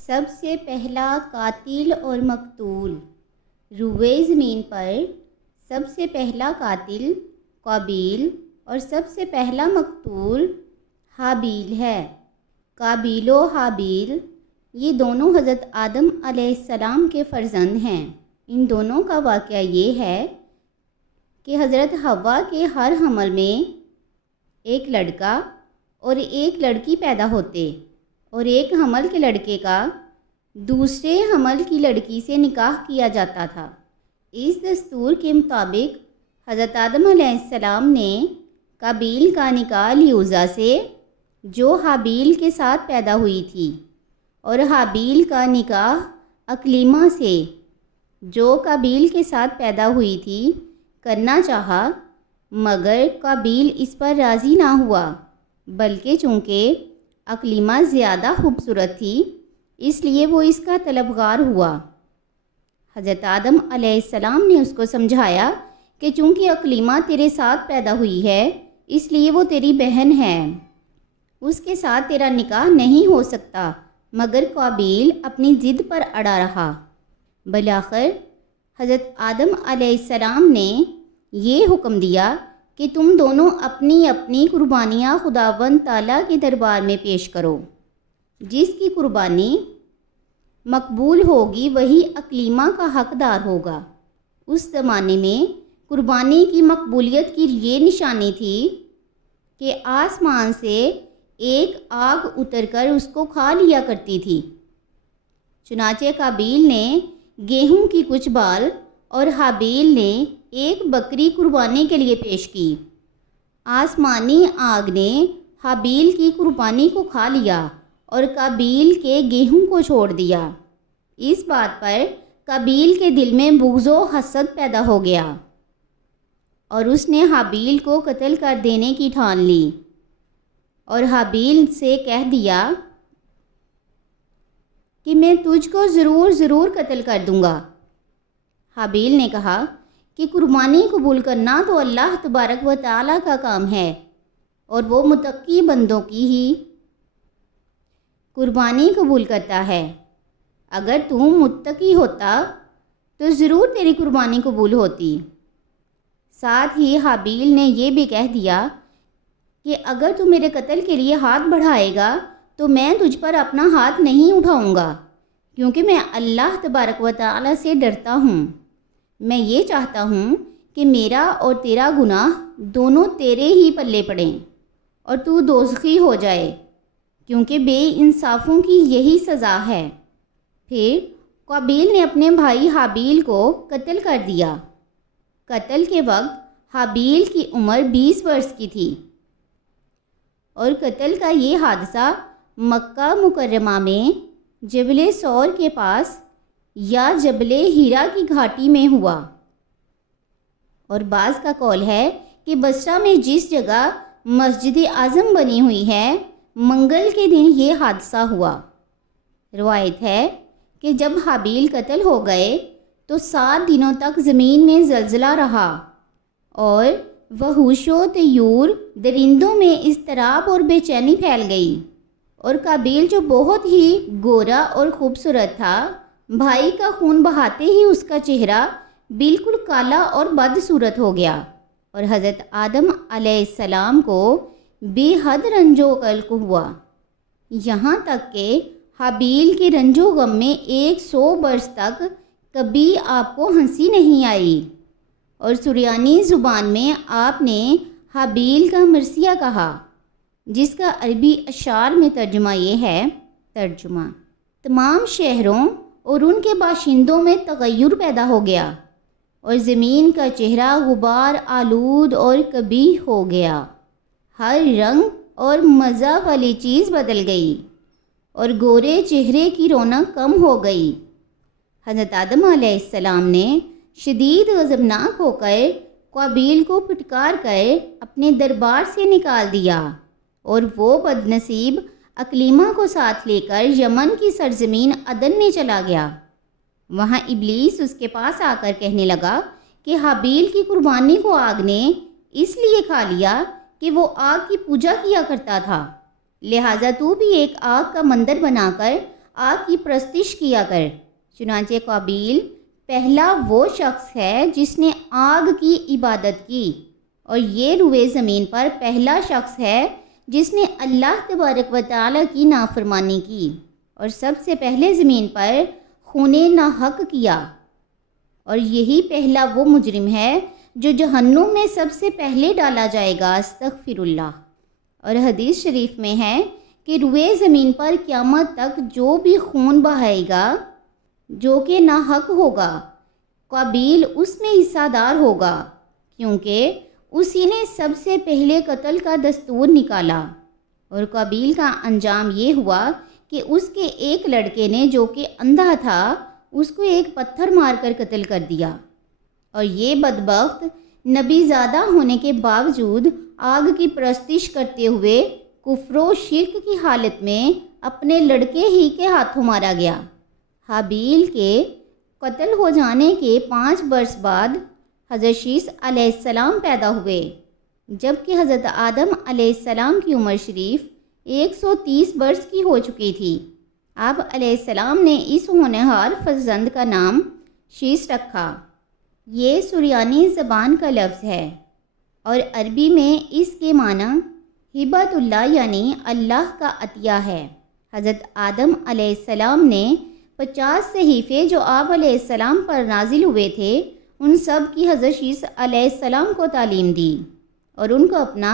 سب سے پہلا قاتل اور مقتول۔ روئے زمین پر سب سے پہلا قاتل قابیل اور سب سے پہلا مقتول حابیل ہے۔ قابیل و حابیل یہ دونوں حضرت آدم علیہ السلام کے فرزند ہیں۔ ان دونوں کا واقعہ یہ ہے کہ حضرت حوا کے ہر حمل میں ایک لڑکا اور ایک لڑکی پیدا ہوتے، اور ایک حمل کے لڑکے کا دوسرے حمل کی لڑکی سے نکاح کیا جاتا تھا۔ اس دستور کے مطابق حضرت آدم علیہ السلام نے قابیل کا نکاح لیوزا سے جو حابیل کے ساتھ پیدا ہوئی تھی، اور حابیل کا نکاح اکلیمہ سے جو قابیل کے ساتھ پیدا ہوئی تھی کرنا چاہا، مگر قابیل اس پر راضی نہ ہوا، بلکہ چونکہ اکلیمہ زیادہ خوبصورت تھی اس لیے وہ اس کا طلبگار ہوا۔ حضرت آدم علیہ السلام نے اس کو سمجھایا کہ چونکہ اکلیمہ تیرے ساتھ پیدا ہوئی ہے اس لیے وہ تیری بہن ہے، اس کے ساتھ تیرا نکاح نہیں ہو سکتا، مگر قابیل اپنی ضد پر اڑا رہا۔ بالآخر حضرت آدم علیہ السلام نے یہ حکم دیا کہ تم دونوں اپنی اپنی قربانیاں خداوند تعالیٰ کے دربار میں پیش کرو۔ جس کی قربانی مقبول ہوگی وہی اکلیمہ کا حقدار ہوگا۔ اس زمانے میں قربانی کی مقبولیت کی یہ نشانی تھی کہ آسمان سے ایک آگ اتر کر اس کو کھا لیا کرتی تھی۔ چنانچہ قابیل نے گیہوں کی کچھ بال اور حابیل نے ایک بکری قربانی کے لیے پیش کی۔ آسمانی آگ نے حابیل کی قربانی کو کھا لیا اور قابیل کے گیہوں کو چھوڑ دیا۔ اس بات پر قابیل کے دل میں بغض و حسد پیدا ہو گیا اور اس نے حابیل کو قتل کر دینے کی ٹھان لی، اور حابیل سے کہہ دیا کہ میں تجھ کو ضرور قتل کر دوں گا۔ حابیل نے کہا کہ قربانی قبول کرنا تو اللہ تبارک و تعالیٰ کا کام ہے، اور وہ متقی بندوں کی ہی قربانی قبول کرتا ہے۔ اگر تو متقی ہوتا تو ضرور تیری قربانی قبول ہوتی۔ ساتھ ہی حابیل نے یہ بھی کہہ دیا کہ اگر تو میرے قتل کے لیے ہاتھ بڑھائے گا تو میں تجھ پر اپنا ہاتھ نہیں اٹھاؤں گا، کیونکہ میں اللہ تبارک و تعالیٰ سے ڈرتا ہوں۔ میں یہ چاہتا ہوں کہ میرا اور تیرا گناہ دونوں تیرے ہی پلے پڑیں اور تو دوزخی ہو جائے، کیونکہ بے انصافوں کی یہی سزا ہے۔ پھر قابیل نے اپنے بھائی حابیل کو قتل کر دیا۔ قتل کے وقت حابیل کی عمر 20 برس کی تھی، اور قتل کا یہ حادثہ مکہ مکرمہ میں جبل سور کے پاس یا جبل ہیرا کی گھاٹی میں ہوا، اور بعض کا قول ہے کہ بصرہ میں جس جگہ مسجد اعظم بنی ہوئی ہے منگل کے دن یہ حادثہ ہوا۔ روایت ہے کہ جب حابیل قتل ہو گئے تو 7 دنوں تک زمین میں زلزلہ رہا، اور وحوش و طیور درندوں میں اضطراب اور بے چینی پھیل گئی، اور قابیل جو بہت ہی گورا اور خوبصورت تھا، بھائی کا خون بہاتے ہی اس کا چہرہ بالکل کالا اور بدصورت ہو گیا، اور حضرت آدم علیہ السلام کو بے حد رنج و قلق ہوا، یہاں تک کہ حابیل کے رنج و غم میں 100 برس تک کبھی آپ کو ہنسی نہیں آئی، اور سریانی زبان میں آپ نے حابیل کا مرثیہ کہا، جس کا عربی اشعار میں ترجمہ یہ ہے۔ ترجمہ: تمام شہروں اور ان کے باشندوں میں تغیر پیدا ہو گیا، اور زمین کا چہرہ غبار آلود اور قبیح ہو گیا، ہر رنگ اور مزہ والی چیز بدل گئی، اور گورے چہرے کی رونق کم ہو گئی۔ حضرت آدم علیہ السلام نے شدید غضبناک ہو کر قابیل کو پھٹکار کر اپنے دربار سے نکال دیا، اور وہ بدنصیب اکلیمہ کو ساتھ لے کر یمن کی سرزمین عدن میں چلا گیا۔ وہاں ابلیس اس کے پاس آ کر کہنے لگا کہ حابیل کی قربانی کو آگ نے اس لیے کھا لیا کہ وہ آگ کی پوجا کیا کرتا تھا، لہٰذا تو بھی ایک آگ کا مندر بنا کر آگ کی پرستش کیا کر۔ چنانچہ قابیل پہلا وہ شخص ہے جس نے آگ کی عبادت کی، اور یہ روئے زمین پر پہلا شخص ہے جس نے اللہ تبارک و تعالیٰ کی نافرمانی کی، اور سب سے پہلے زمین پر خون ناحق کیا، اور یہی پہلا وہ مجرم ہے جو جہنم میں سب سے پہلے ڈالا جائے گا، استغفر اللہ۔ اور حدیث شریف میں ہے کہ روئے زمین پر قیامت تک جو بھی خون بہائے گا جو کہ ناحق ہوگا، قابیل اس میں حصہ دار ہوگا، کیونکہ اسی نے سب سے پہلے قتل کا دستور نکالا۔ اور قابیل کا انجام یہ ہوا کہ اس کے ایک لڑکے نے جو کہ اندھا تھا اس کو ایک پتھر مار کر قتل کر دیا، اور یہ بدبخت نبی زادہ ہونے کے باوجود آگ کی پرستش کرتے ہوئے کفر و شرک کی حالت میں اپنے لڑکے ہی کے ہاتھوں مارا گیا۔ حابیل کے قتل ہو جانے کے 5 برس بعد حضرت شیث علیہ السلام پیدا ہوئے، جبکہ حضرت آدم علیہ السلام کی عمر شریف 130 برس کی ہو چکی تھی۔ آپ علیہ السلام نے اس ہونہار فرزند کا نام شیث رکھا۔ یہ سریانی زبان کا لفظ ہے، اور عربی میں اس کے معنی ہبۃ اللہ یعنی اللہ کا عطیہ ہے۔ حضرت آدم علیہ السلام نے 50 صحیفے جو آپ علیہ السلام پر نازل ہوئے تھے ان سب کی حضرت شیث علیہ السلام کو تعلیم دی، اور ان کو اپنا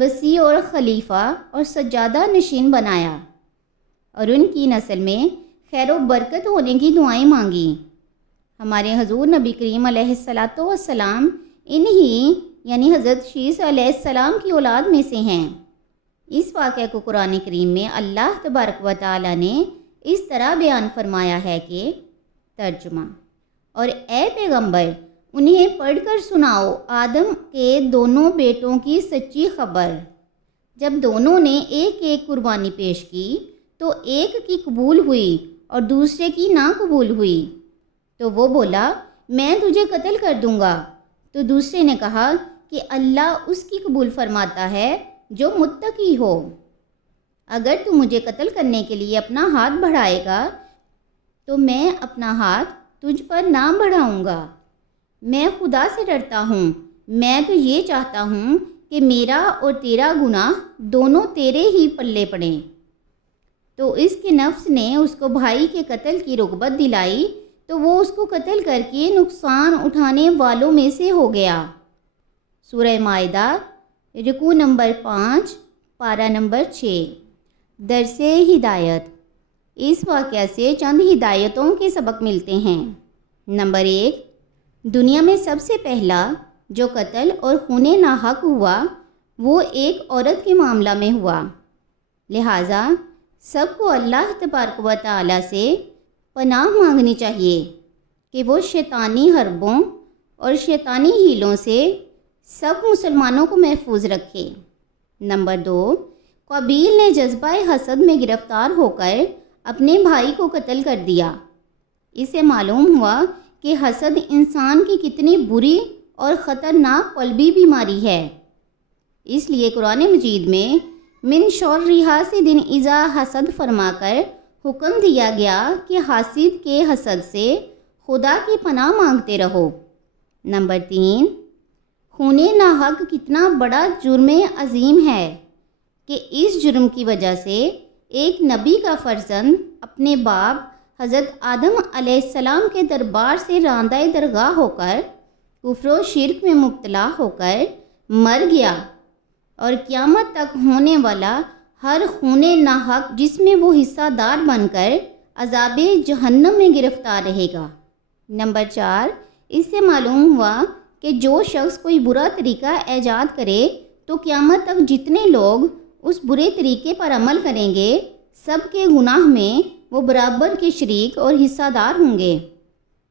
وسیع اور خلیفہ اور سجادہ نشین بنایا، اور ان کی نسل میں خیر و برکت ہونے کی دعائیں مانگی۔ ہمارے حضور نبی کریم علیہ السلام انہی یعنی حضرت شیث علیہ السلام کی اولاد میں سے ہیں۔ اس واقعہ کو قرآن کریم میں اللہ تبارک و تعالیٰ نے اس طرح بیان فرمایا ہے کہ ترجمہ: اور اے پیغمبر انہیں پڑھ کر سناؤ آدم کے دونوں بیٹوں کی سچی خبر۔ جب دونوں نے ایک ایک قربانی پیش کی تو ایک کی قبول ہوئی اور دوسرے کی نا قبول ہوئی، تو وہ بولا میں تجھے قتل کر دوں گا، تو دوسرے نے کہا کہ اللہ اس کی قبول فرماتا ہے جو متقی ہو۔ اگر تو مجھے قتل کرنے کے لیے اپنا ہاتھ بڑھائے گا تو میں اپنا ہاتھ تجھ پر نہ بڑھاؤں گا۔ میں خدا سے ڈرتا ہوں، میں تو یہ چاہتا ہوں کہ میرا اور تیرا گناہ دونوں تیرے ہی پلے پڑیں۔ تو اس کے نفس نے اس کو بھائی کے قتل کی رغبت دلائی، تو وہ اس کو قتل کر کے نقصان اٹھانے والوں میں سے ہو گیا۔ سورہ مائدہ رکوع نمبر 5 پارہ نمبر 6۔ درس ہدایت: اس واقعہ سے چند ہدایتوں کے سبق ملتے ہیں۔ نمبر 1، دنیا میں سب سے پہلا جو قتل اور خون ناحق ہوا وہ ایک عورت کے معاملہ میں ہوا، لہٰذا سب کو اللہ تبارک و تعالیٰ سے پناہ مانگنی چاہیے کہ وہ شیطانی حربوں اور شیطانی ہیلوں سے سب مسلمانوں کو محفوظ رکھے۔ نمبر 2، قابیل نے جذبہ حسد میں گرفتار ہو کر اپنے بھائی کو قتل کر دیا۔ اسے معلوم ہوا کہ حسد انسان کی کتنی بری اور خطرناک قلبی بیماری ہے، اس لیے قرآن مجید میں من شر حاسد اذا حسد فرما کر حکم دیا گیا کہ حاسد کے حسد سے خدا کی پناہ مانگتے رہو۔ نمبر 3، خون ناحق کتنا بڑا جرم عظیم ہے کہ اس جرم کی وجہ سے ایک نبی کا فرزند اپنے باپ حضرت آدم علیہ السلام کے دربار سے راندہ درگاہ ہو کر کفر و شرک میں مبتلا ہو کر مر گیا، اور قیامت تک ہونے والا ہر خون ناحق جس میں وہ حصہ دار بن کر عذاب جہنم میں گرفتار رہے گا۔ نمبر 4، اس سے معلوم ہوا کہ جو شخص کوئی برا طریقہ ایجاد کرے تو قیامت تک جتنے لوگ اس برے طریقے پر عمل کریں گے سب کے گناہ میں وہ برابر کے شریک اور حصہ دار ہوں گے۔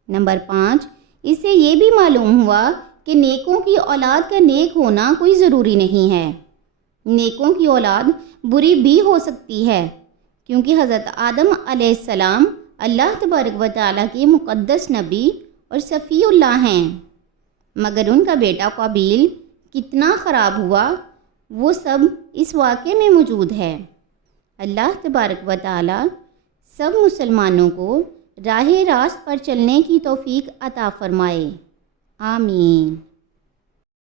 نمبر 5، اس سے یہ بھی معلوم ہوا کہ نیکوں کی اولاد کا نیک ہونا کوئی ضروری نہیں ہے، نیکوں کی اولاد بری بھی ہو سکتی ہے، کیونکہ حضرت آدم علیہ السلام اللہ تبارک و تعالیٰ کے مقدس نبی اور صفی اللہ ہیں، مگر ان کا بیٹا قابیل کتنا خراب ہوا وہ سب اس واقعے میں موجود ہے۔ اللہ تبارک و تعالیٰ سب مسلمانوں کو راہ راست پر چلنے کی توفیق عطا فرمائے، آمین۔